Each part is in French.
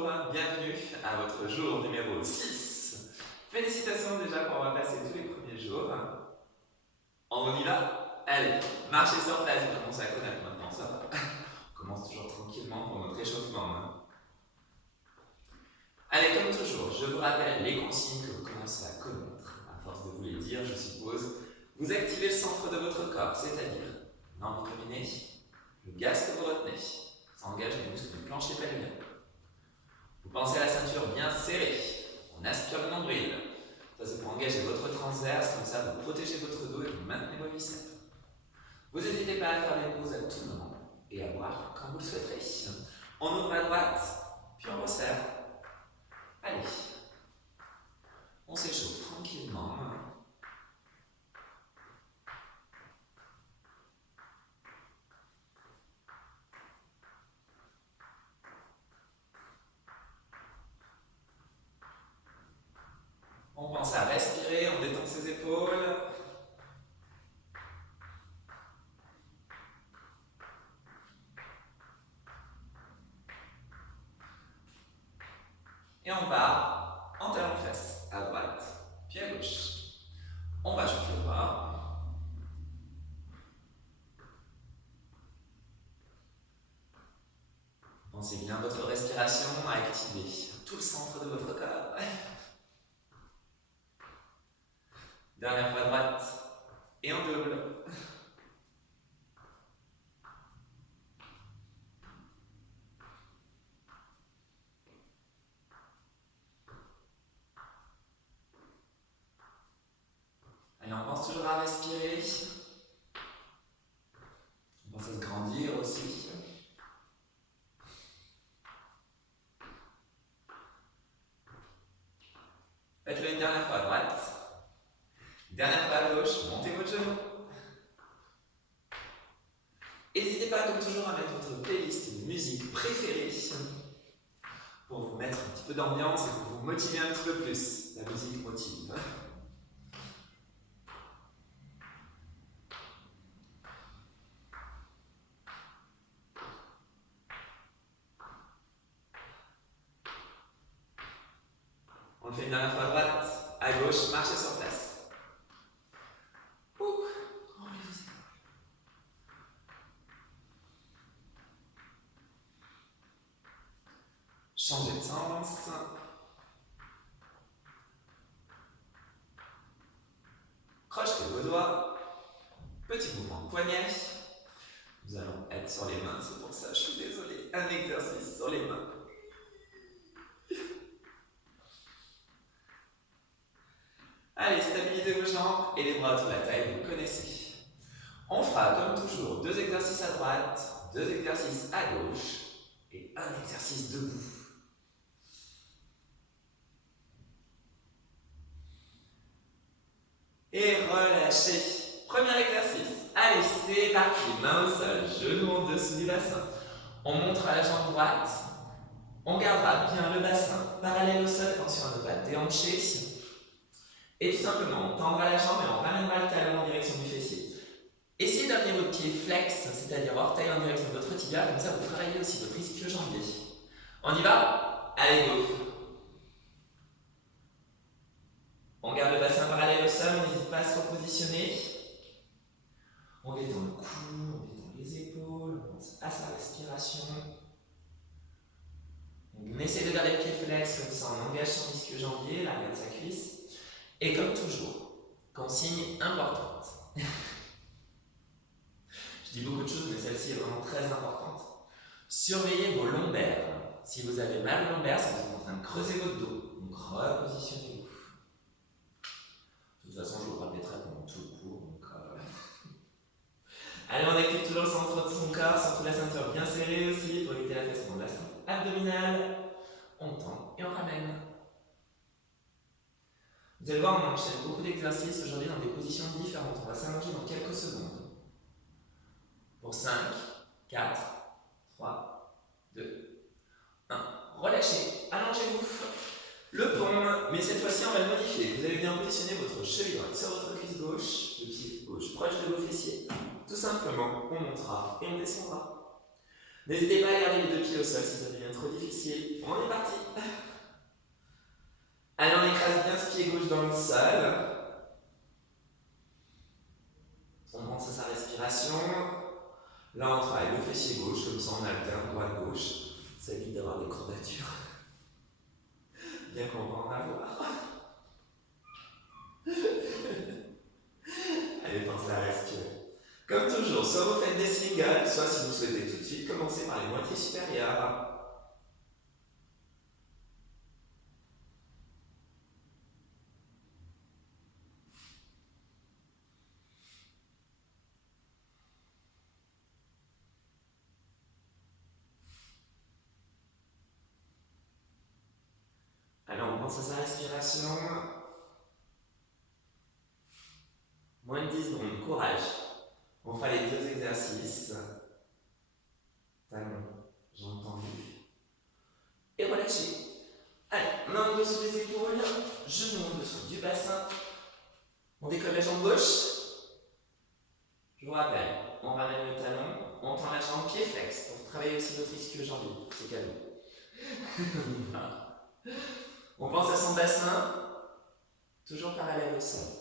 bonjour, bienvenue à votre jour numéro 6. Félicitations déjà pour avoir passé tous les premiers jours. On y va? Allez, marchez sur place, vous commencez à connaître maintenant, ça va. On commence toujours tranquillement pour notre échauffement. Allez, comme toujours, je vous rappelle les consignes que vous commencez à connaître. À force de vous les dire, je suppose, vous activez le centre de votre corps, c'est-à-dire l'envie dominée, le gaz que vous retenez. Ça engage les muscles du plancher pelvien. Vous pensez à la ceinture bien serrée. On aspire le nombril. Ça, c'est pour engager votre transverse, comme ça vous protégez votre dos et vous maintenez vos biceps. Vous n'hésitez pas à faire des pauses à tout moment et à boire quand vous le souhaiterez. On ouvre à droite, puis on resserre. Allez, on s'échauffe tranquillement. On pense à respirer, on détend ses épaules. Et on part en talons-fesses, à droite, puis à gauche. On va chauffer le bras. Pensez bien à votre respiration, à activer tout le centre de votre corps. Dernière fois à droite, et en double. Allez, on pense toujours à respirer. On pense à se grandir aussi. Faites-le une dernière fois à droite. Dernière fois à gauche, montez votre genou. N'hésitez pas, comme toujours, à mettre votre playlist de musique préférée pour vous mettre un petit peu d'ambiance et pour vous motiver un petit peu plus. La musique motive. On le fait une dernière fois à droite, à gauche, marchez sur place. Roulez vos épaules. Changez de sens. Crochetez vos doigts. Petit mouvement de poignet. Nous allons être sur les mains, c'est pour ça, je suis désolé. Un exercice sur les mains. Allez, stabilisez vos jambes et les bras autour de la taille, vous connaissez. On fera comme toujours 2 exercices à droite, 2 exercices à gauche et un exercice debout. Et relâchez. Premier exercice. Allez, c'est parti. Main au sol, genoux en dessous du bassin. On montre à la jambe droite. On gardera bien le bassin parallèle au sol, attention à ne pas déhancher. Et tout simplement, on tendra la jambe et on ramènera le talon en direction du fessier. Essayez d'amener votre pied flex, c'est-à-dire orteil en direction de votre tibia, comme ça vous travaillez aussi votre ischio-jambier. On y va? Allez, go! On garde le bassin parallèle au sol, on n'hésite pas à se repositionner. On détend le cou, on détend les épaules, on pense à sa respiration. On essaie de garder le pied flex, comme ça on engage son ischio-jambier, l'arrière de sa cuisse. Et comme toujours, consigne importante. Je dis beaucoup de choses, mais celle-ci est vraiment très importante. Surveillez vos lombaires. Si vous avez mal aux lombaires, c'est que vous êtes en train de creuser votre dos. Donc repositionnez-vous. De toute façon, je vous répéterai pendant tout le cours. Allez, on active toujours le centre de son corps, surtout la ceinture bien serrée aussi, pour éviter l'affaissement de la ceinture abdominale. On tend et on ramène. Vous allez voir, on enchaîne beaucoup d'exercices aujourd'hui dans des positions différentes. On va s'allonger dans quelques secondes. Pour 5, 4, 3, 2, 1. Relâchez, allongez-vous. Le paume, mais cette fois-ci on va le modifier. Vous allez bien positionner votre cheville droite sur votre cuisse gauche, le pied gauche proche de vos fessiers. Tout simplement, on montera et on descendra. N'hésitez pas à garder les deux pieds au sol si ça devient trop difficile. On est parti. Allez, on écrase bien ce pied gauche dans le sol. On pense à sa respiration. Là, on travaille le fessier gauche, comme ça on alterne droite-gauche. Ça évite d'avoir des courbatures. Bien qu'on va en avoir. Allez, pensez à respirer. Comme toujours, soit vous faites des singles, soit si vous souhaitez tout de suite, commencer par les moitiés supérieures. Alors, on pense à sa respiration. Moins de 10 secondes, courage. On fera les deux exercices. Talons, jambes tendues. Et relâchez. Allez, main en dessous des épaules, genoux en dessous du bassin. On décolle la jambe gauche. Je vous rappelle, on ramène le talon, on tend la jambe pied flex pour travailler aussi votre ischio-jambier. C'est cadeau. On pense à son bassin, toujours parallèle au sol.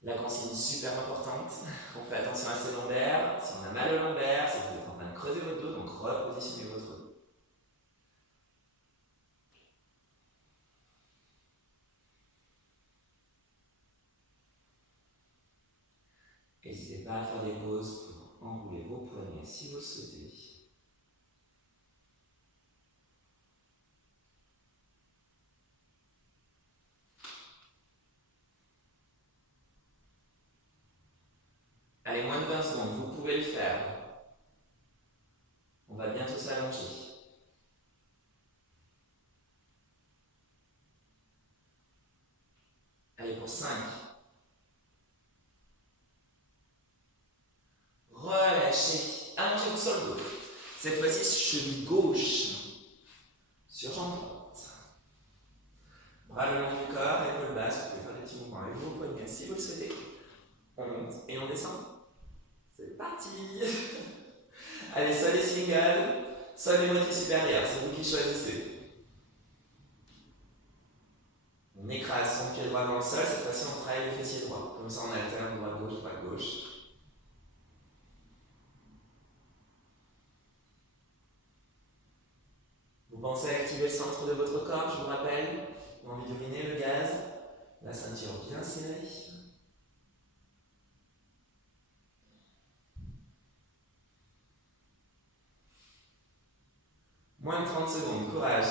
La consigne super importante, on fait attention à ses lombaires. Si on a mal au lombaire, c'est que vous êtes en train de creuser votre dos, donc repositionnez votre dos. N'hésitez pas à faire des pauses pour enrouler vos poignets si vous le souhaitez. Allez, moins de 20 secondes, vous pouvez le faire. On va bientôt s'allonger. Allez, pour 5. Relâchez. Allongez-vous sur le dos. Cette fois-ci, cheville gauche sur jambe droite. Bras le long du corps, épaules basses. Vous pouvez faire des petits mouvements avec vos poignets si vous le souhaitez. On monte et on descend. C'est parti. Allez, soit les singles, soit les moitiés supérieures. C'est vous qui choisissez. On écrase son pied droit dans le sol. Cette fois-ci, on travaille le fessier droit. Comme ça, on alterne droite-gauche, droite-gauche. Vous pensez à activer le centre de votre corps, je vous rappelle. Envie d'uriner, le gaz. La ceinture bien serrée. Moins de 30 secondes, courage.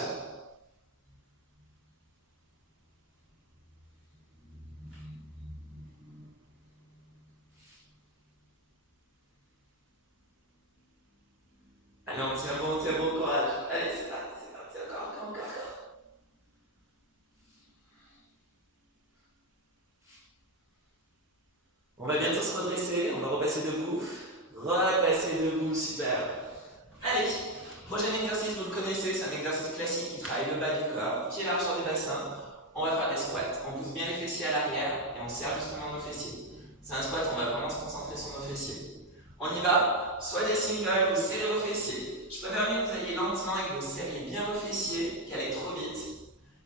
Allez, on tient bon, courage. Allez, c'est parti, encore. On va bientôt se redresser, on va repasser debout. Super. Allez, prochain exercice, vous le connaissez, c'est un exercice classique qui travaille le bas du corps, pied largeur du bassin. On va faire des squats. On pousse bien les fessiers à l'arrière et on serre justement nos fessiers. C'est un squat, on va vraiment se concentrer sur nos fessiers. On y va, soit des singles, vous serrez vos fessiers. Je préfère mieux que vous alliez lentement et que vous serriez bien vos fessiers, qu'aller trop vite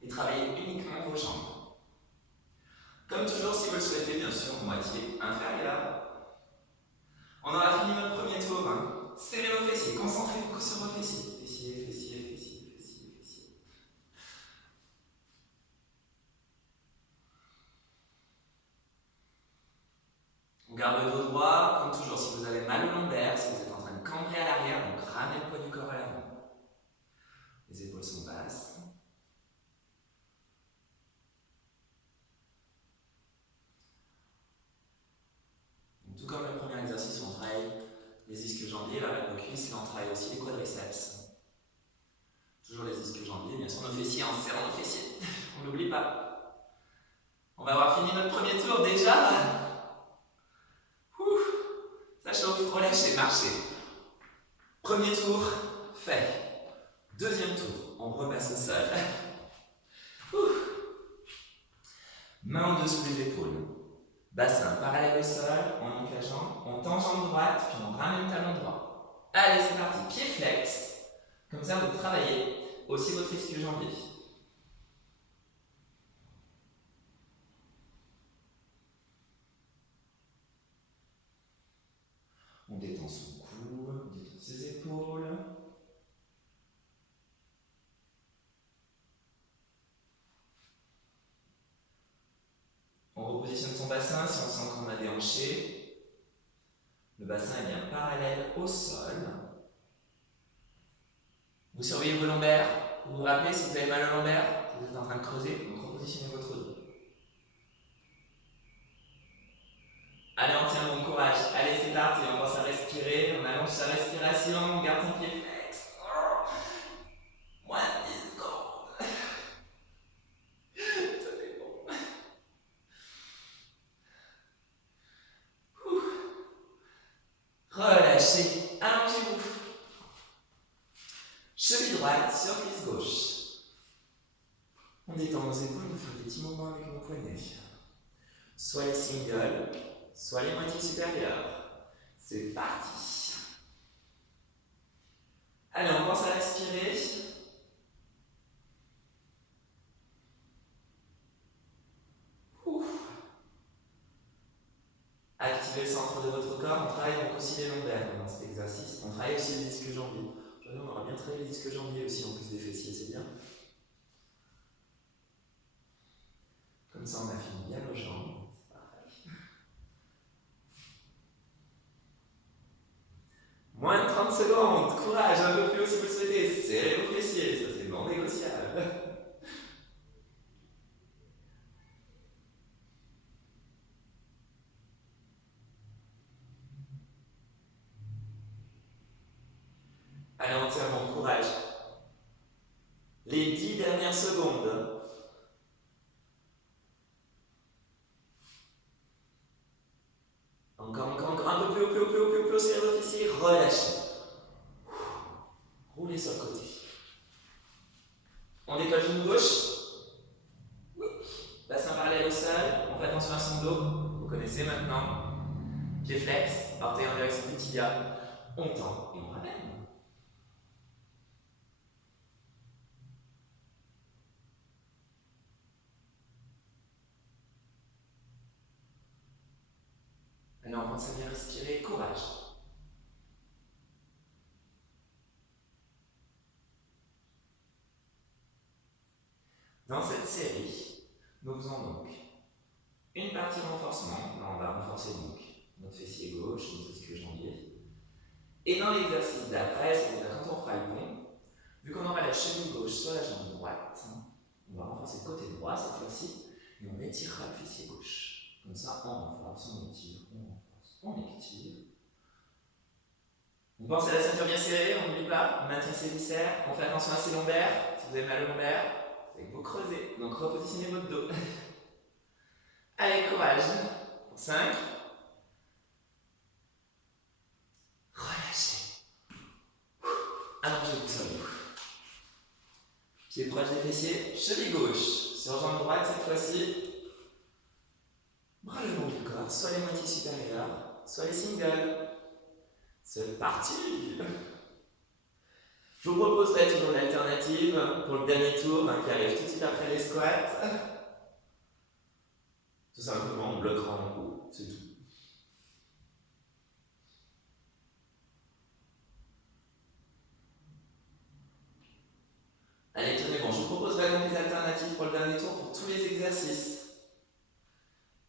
et travailler uniquement vos jambes. Comme toujours, si vous le souhaitez, bien sûr, moitié inférieure. On aura fini notre premier tour. Serrez vos fessiers, concentrez-vous sur vos fessiers. Fessiers. On garde le dos droit, comme toujours, si vous avez mal au lombaire, si vous êtes en train de cambrer à l'arrière, donc ramenez le poids du corps à l'avant. Les épaules sont basses. Donc, tout comme le premier exercice où on travaille les ischio-jambiers, là, nos cuisses, là on travaille aussi les quadriceps. Toujours les ischio-jambiers, bien sûr nos fessiers en serrant nos fessiers. On n'oublie pas. On va avoir fini notre premier tour déjà. Ça chauffe, relâchez, marchez. Premier tour, fait. Deuxième tour, on repasse au sol. Main en dessous des épaules. Bassin parallèle au sol, on monte la jambe, on tend jambe droite, puis on ramène talon droit. Allez, c'est parti, pied flex. Comme ça, vous travaillez aussi votre ischio-jambier. On détend son cou, on détend ses épaules. On repositionne son bassin si on sent qu'on a déhanché. Le bassin est bien parallèle au sol. Vous surveillez vos lombaires. Vous vous rappelez si vous avez mal au lombaire, vous êtes en train de creuser, donc repositionnez votre dos. Allez, on tient bon courage. Allez, c'est parti, on pense à respirer, on allonge sa respiration, on garde son pied flex. Moins de 10 secondes. Tenez bon. Relâchez, allongez-vous. Cheville droite sur cuisse gauche. On détend nos épaules, on fait des petits mouvements avec nos poignets. Soit les singles, soit les moitiés supérieures. C'est parti. Allez, on pense à respirer. Ouf. Activez le centre de votre corps. On travaille donc aussi les lombaires dans cet exercice. On travaille aussi les disques jambiers. Aujourd'hui, on aura bien travaillé les disques jambiers aussi en plus des fessiers, c'est bien. Comme ça, on affine bien nos jambes. C'est parfait. Moins de 30 secondes. Courage, un peu plus haut si vous le souhaitez. Serrez vos fessiers, ça c'est non négociable. Allez, on tient bon courage. Les 10 dernières secondes. Encore, un peu plus haut, serrez vos fessiers, relâchez. Roulez sur le côté. On décolle genou gauche. Bassin parallèle au sol, on fait attention à son dos. Vous connaissez maintenant. Pied flex, partez en direction du tibia. On tend et on ramène. Alors, on pense à bien respirer, courage. Dans cette série, nous faisons donc une partie renforcement. Là, on va renforcer donc notre fessier gauche, notre ischio-jambier. Et dans l'exercice d'après, c'est-à-dire quand on fera le pont, vu qu'on aura la cheville gauche sur la jambe droite, on va renforcer le côté droit cette fois-ci, et on étirera le fessier gauche. Comme ça, on renforce, on étire, on renforce, on étire. On pense à la ceinture bien serrée, on n'oublie pas, on maintient ses viscères, on fait attention à ses lombaires. Si vous avez mal au lombaire, c'est que vous creusez, donc repositionnez votre dos. Allez, courage. 5. Relâchez. Allongez-vous sur le dos. Pied proche des fessiers, cheville gauche. Sur jambe droite cette fois-ci. Bras le long du corps, soit les moitiés supérieures, soit les singles. C'est parti. Je vous proposerai toujours une alternative pour le dernier tour qui arrive tout de suite après les squats. Tout simplement, on bloquera en haut, c'est tout. Allez, tenez bon, je vous proposerai donc des alternatives pour le dernier tour pour tous les exercices.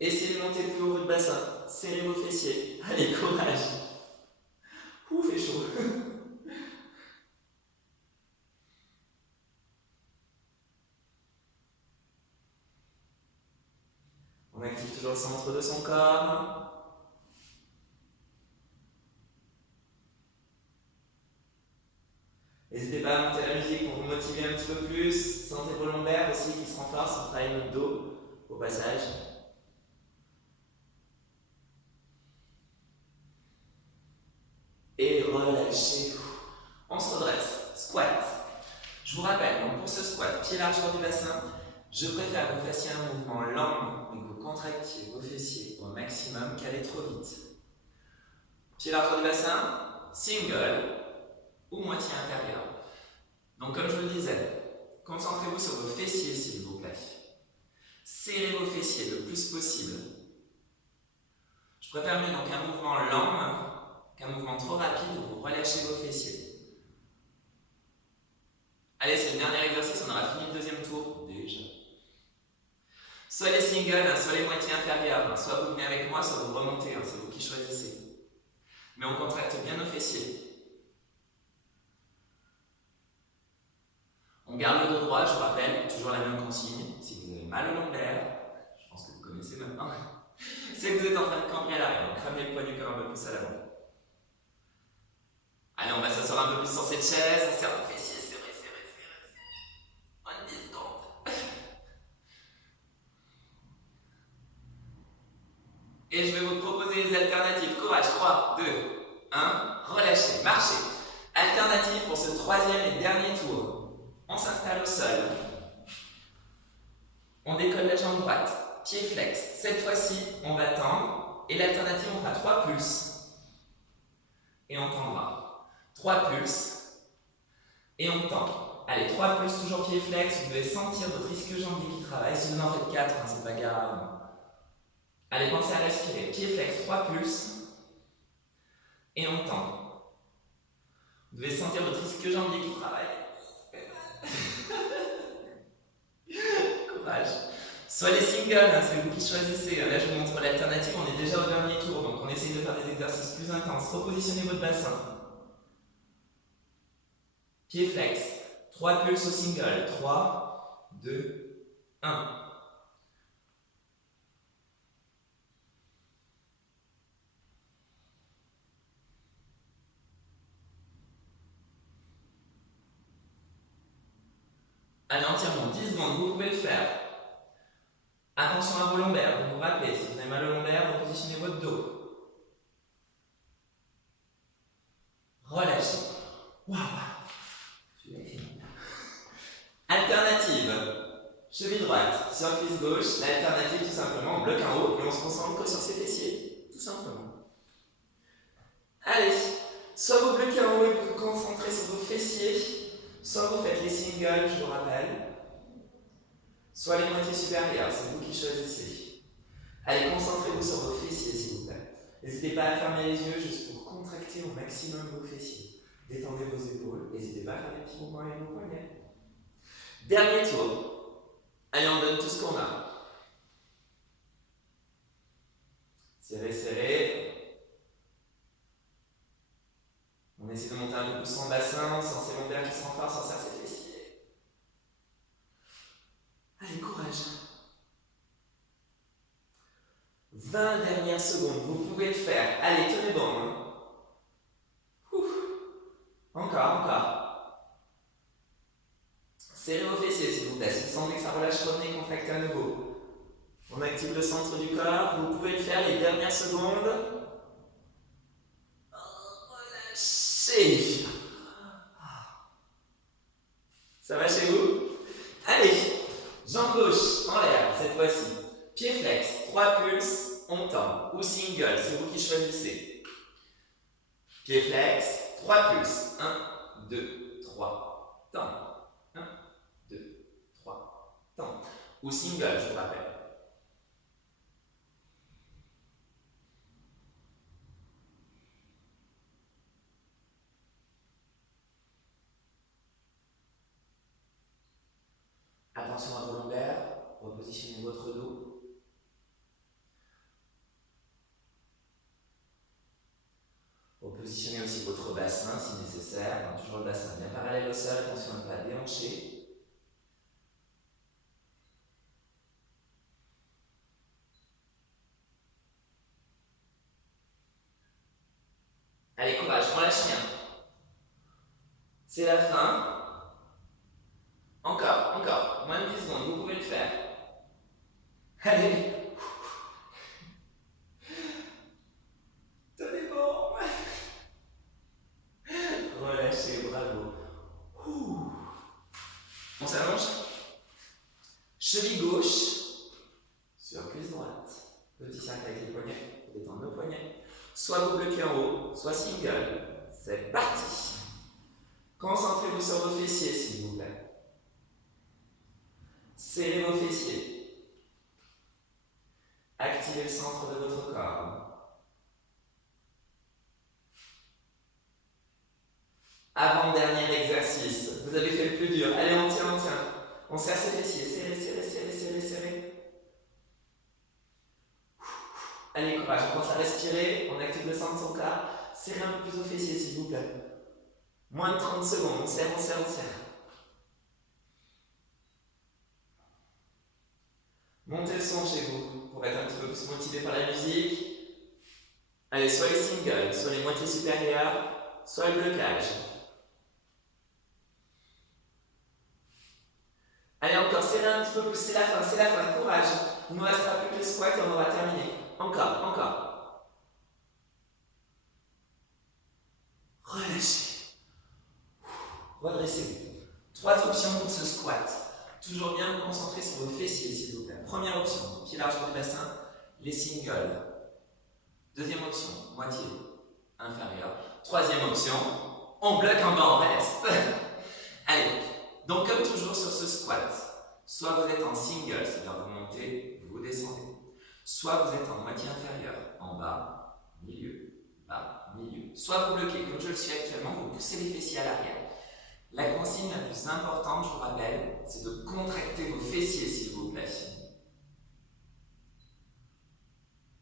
Essayez de monter plus haut votre bassin, serrez vos fessiers. Allez, courage. Ouh, fait chaud. On active toujours le centre de son corps. N'hésitez pas à monter la musique pour vous motiver un petit peu plus. Sentez vos lombaires aussi qui se renforcent, on travaille notre dos au passage. Et relâchez-vous. On se redresse. Squat. Je vous rappelle, donc pour ce squat, pied largeur du bassin, je préfère que vous fassiez un mouvement lent et que vous contractiez vos fessiers au maximum. me caler trop vite. Pied largeur du bassin, single ou moitié inférieure. Donc comme je vous le disais, concentrez-vous sur vos fessiers s'il vous plaît. Serrez vos fessiers le plus possible. Je préfère mieux donc un mouvement lent qu'un mouvement trop rapide où vous relâchez vos fessiers. Allez, c'est le dernier exercice, on aura fini le deuxième tour déjà. Soit les singles, soit les moitiés inférieures, soit vous venez avec moi, soit vous remontez, c'est vous qui choisissez. Mais on contracte bien nos fessiers. On garde le dos droit, je vous rappelle, toujours la même consigne. Si vous avez mal au lombaire, je pense que vous connaissez maintenant, c'est que vous êtes en train de camper à l'arrière, donc ramenez le poids du corps un peu plus à l'avant. Allez, on va s'asseoir un peu plus sur cette chaise, on serre nos fessiers, serrez. En 10 secondes. Et je vais vous proposer les alternatives. Courage, 3, 2, 1, relâchez, marchez. Alternative pour ce troisième et dernier tour. On s'installe au sol. On décolle la jambe droite, pied flex. Cette fois-ci, on va tendre. Et l'alternative, on fera 3 pulses. Et on tendra. 3 pulses. Et on tend. Allez, 3 pulses, toujours pied flex. Vous devez sentir votre ischio-jambier qui travaille. Si vous en faites 4, c'est pas grave. Allez, pensez à respirer. Pied flex, 3 pulses. Et on tend. Vous devez sentir votre ischio-jambier qui travaille. Courage. Soit les singles, c'est vous qui choisissez. Là, je vous montre l'alternative. On est déjà au dernier tour, donc on essaye de faire des exercices plus intenses. Repositionnez votre bassin. Pied flex. 3 pulses au single. 3, 2, 1. Allez, entièrement, 10 secondes, vous pouvez le faire. Attention à vos lombaires, vous vous rappelez, si vous avez mal au lombaire, repositionnez votre dos. Relâchez. Waouh. Alternative. Cheville droite, sur cuisse gauche. L'alternative, tout simplement, on bloque en haut et on se concentre que sur ses fessiers. Tout simplement. Allez, soit vous bloquez en haut et vous vous concentrez sur vos fessiers. Soit vous faites les singles, je vous rappelle, soit les moitiés supérieures, c'est vous qui choisissez. Allez, concentrez-vous sur vos fessiers, s'il vous plaît. N'hésitez pas à fermer les yeux juste pour contracter au maximum vos fessiers. Détendez vos épaules, n'hésitez pas à faire des petits mouvements avec vos poignets. Dernier tour. Allez, on donne tout ce qu'on a. Serrez. On essaie de monter un peu plus son bassin, sans ses lombaires qui sont forts, sans serrer ses fessiers. Allez, courage. 20 dernières secondes, vous pouvez le faire. Allez, tenez bon. Encore. Serrez vos fessiers, s'il vous plaît. Si vous sentez que ça relâche, revenez contracter à nouveau. On active le centre du corps. Vous pouvez le faire les dernières secondes. Ça va chez vous? Allez, jambe gauche en l'air cette fois-ci. Pied flex, 3 pulses, on tend. Ou single, c'est vous qui choisissez. Pied flex, 3 pulses. 1, 2, 3, tend. 1, 2, 3, tend. Ou single, je vous rappelle. Attention à vos lombaires, repositionnez votre dos. Repositionnez aussi votre bassin si nécessaire, toujours le bassin bien parallèle au sol, attention à ne pas déhancher. Allez, courage, on lâche rien. C'est la fin. Encore, moins de 10 secondes, vous pouvez le faire. Allez. Tenez bon. Relâchez, bravo. On s'allonge. Cheville gauche sur cuisse droite. Petit cercle avec les poignets. détendre nos poignets. Soit vous bloquez en haut, soit single. C'est parti. Concentrez-vous sur vos fessiers, s'il vous plaît. Serrez vos fessiers. Activez le centre de votre corps. Avant-dernier exercice. Vous avez fait le plus dur. Allez, on tient, on tient. On serre ses fessiers. Serrez, serrez, serrez, serrez, serrez. Allez, courage. On commence à respirer. On active le centre de son corps. Serrez un peu plus vos fessiers, s'il vous plaît. Moins de 30 secondes. On serre, on serre, on serre. Montez le son chez vous pour être un petit peu plus motivé par la musique. Allez, soit les singles, soit les moitiés supérieures, soit le blocage. Allez, encore, serrez un petit peu plus, c'est la fin, courage. Il ne nous restera plus que le squat et on aura terminé. Encore, encore. Relâchez. Redressez-vous. 3 options pour ce squat. Toujours bien vous concentrer sur vos fessiers, s'il vous plaît. Première option, pied large du bassin, les singles. Deuxième option, moitié inférieure. Troisième option, on bloque en bas, on reste. Allez, donc comme toujours sur ce squat, soit vous êtes en single, c'est-à-dire vous montez, vous descendez. Soit vous êtes en moitié inférieure, en bas, milieu, bas, milieu. Soit vous bloquez, comme je le suis actuellement, vous poussez les fessiers à l'arrière. La consigne la plus importante, je vous rappelle, c'est de contracter vos fessiers, s'il vous plaît.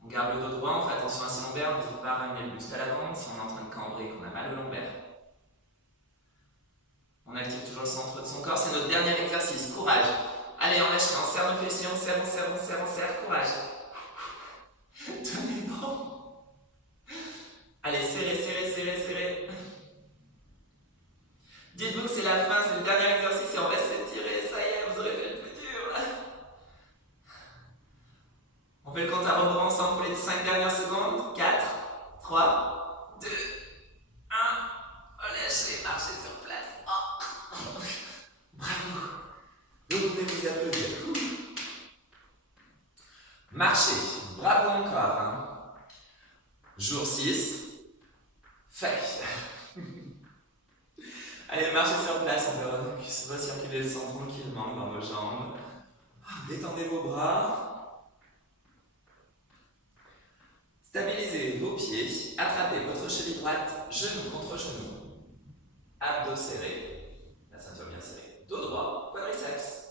On garde le dos droit, on fait attention à ses lombaires, on n'hésite pas à ramener le buste à l'avant si on est en train de cambrer et qu'on a mal au lombaire. On active toujours le centre de son corps, c'est notre dernier exercice. Courage. Allez, on lâche, on serre nos fessiers, on serre, on serre, on serre, on serre. Courage. Tenez bon. Allez, serrez, serrez, serrez, serrez. Dites-vous que c'est la fin, c'est le dernier exercice et on va s'étirer, ça y est, vous aurez fait le plus dur. On fait le compte à rebours ensemble pour les 5 dernières secondes. 4, 3, 2, 1. Relâchez, marchez sur place. Oh. Bravo. Vous pouvez vous applaudir. Marchez. Bravo encore. Hein. Jour 6. Fait. Allez, marchez sur place, on va circuler le sang tranquillement dans vos jambes. Détendez vos bras. Stabilisez vos pieds. Attrapez votre cheville droite, genou contre genou. Abdos serrés. La ceinture bien serrée. Dos droit, quadriceps.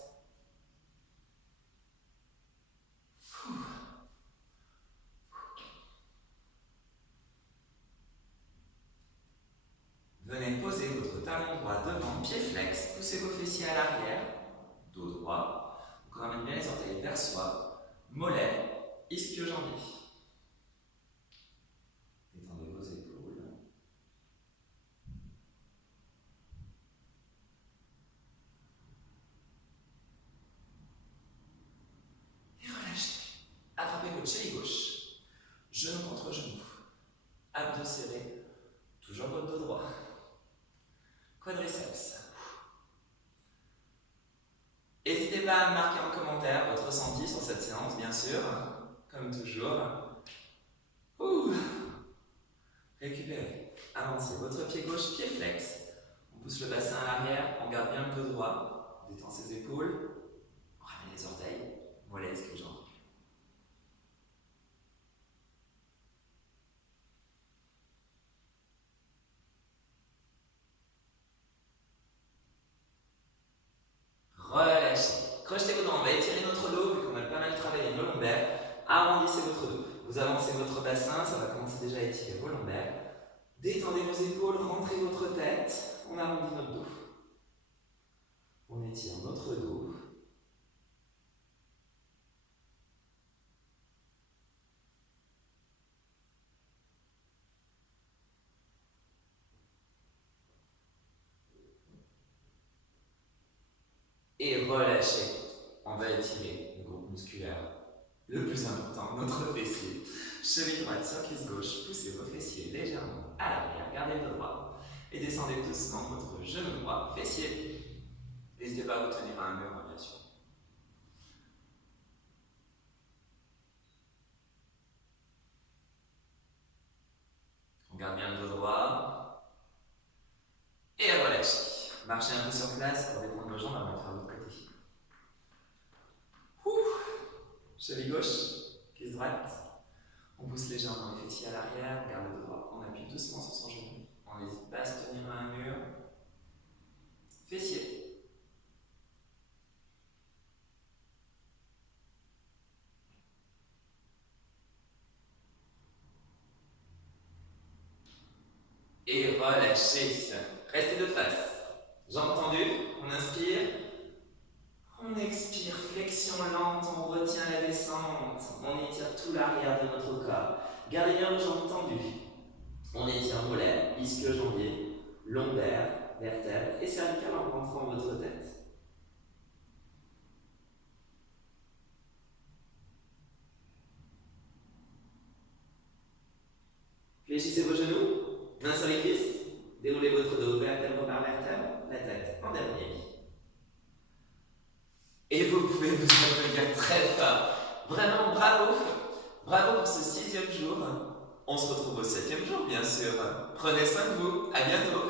Venez poser votre talon droit devant, pied flex, poussez vos fessiers à l'arrière, dos droit, on ramène bien les orteils vers soi, mollet, ischio-jambier. Détendez vos épaules. Et relâchez. Attrapez votre cheville gauche, genou contre genou, abdos serrés, toujours votre dos droit. Quadriceps. N'hésitez pas à marquer en commentaire votre ressenti sur cette séance, bien sûr, comme toujours. Récupérez. Avancez votre pied gauche, pied flex. On pousse le bassin à l'arrière, on garde bien le dos droit, on détend ses épaules, on ramène les orteils, mollets, ischio-jambier. Relâchez. Crochetez vos dents, on va étirer notre dos, vu qu'on a pas mal travaillé nos lombaires. Arrondissez votre dos. Vous avancez votre bassin, ça va commencer déjà à étirer vos lombaires. Détendez vos épaules, rentrez votre tête. On arrondit notre dos. On étire notre dos. Et relâchez. On va étirer le groupe musculaire le plus important, notre fessier. Cheville droite sur cuisse gauche, poussez vos fessiers légèrement à l'arrière, gardez le dos droit. Et descendez doucement votre genou droit, fessier. N'hésitez pas à vous tenir à un mur, bien sûr. Marchez un peu sur place pour détendre vos jambes avant de faire l'autre côté. Ouh. Cheville gauche, cuisse droite. On pousse légèrement les fessiers à l'arrière, on garde le droit, on appuie doucement sur son genou. On n'hésite pas à se tenir à un mur. Fessiers. Et relâchez. Restez de face. Jambes tendues, on inspire. On expire, flexion lente, on retient la descente. On étire tout l'arrière de notre corps. Gardez bien vos jambes tendues. On étire mollets, ischio-jambier, lombaire, vertèbre et cervical en rentrant votre tête. Fléchissez vos genoux, mains sur les cuisses, déroulez votre dos vertèbre par vertèbre, la tête en dernier. Et vous pouvez vous applaudir très fort. Vraiment bravo. Bravo pour ce 6e jour. On se retrouve au 7e jour, bien sûr. Prenez soin de vous. À bientôt.